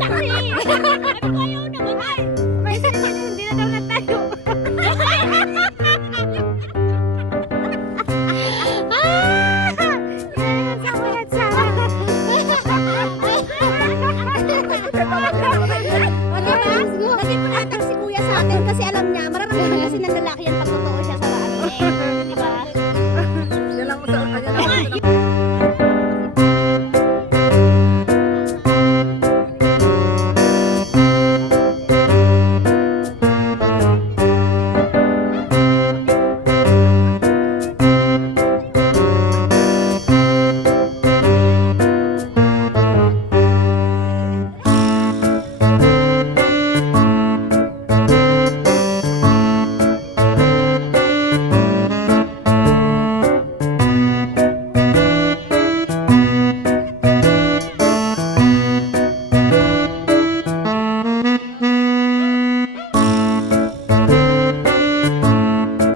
saksi. Sabi ko ayaw naman ay. May hindi na daw natayo. Lagi po natin si kuya sa atin kasi alam niya, marami kasi ng lalaki yan pag totoo siya sa ano eh. Di ba? Yan lang sa kanya lang.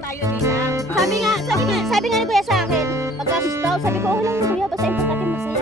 Tayo din na. Sabi nga ni kuya sa akin, pagkasis daw, sabi ko, oh lang kuya, basta importante masaya.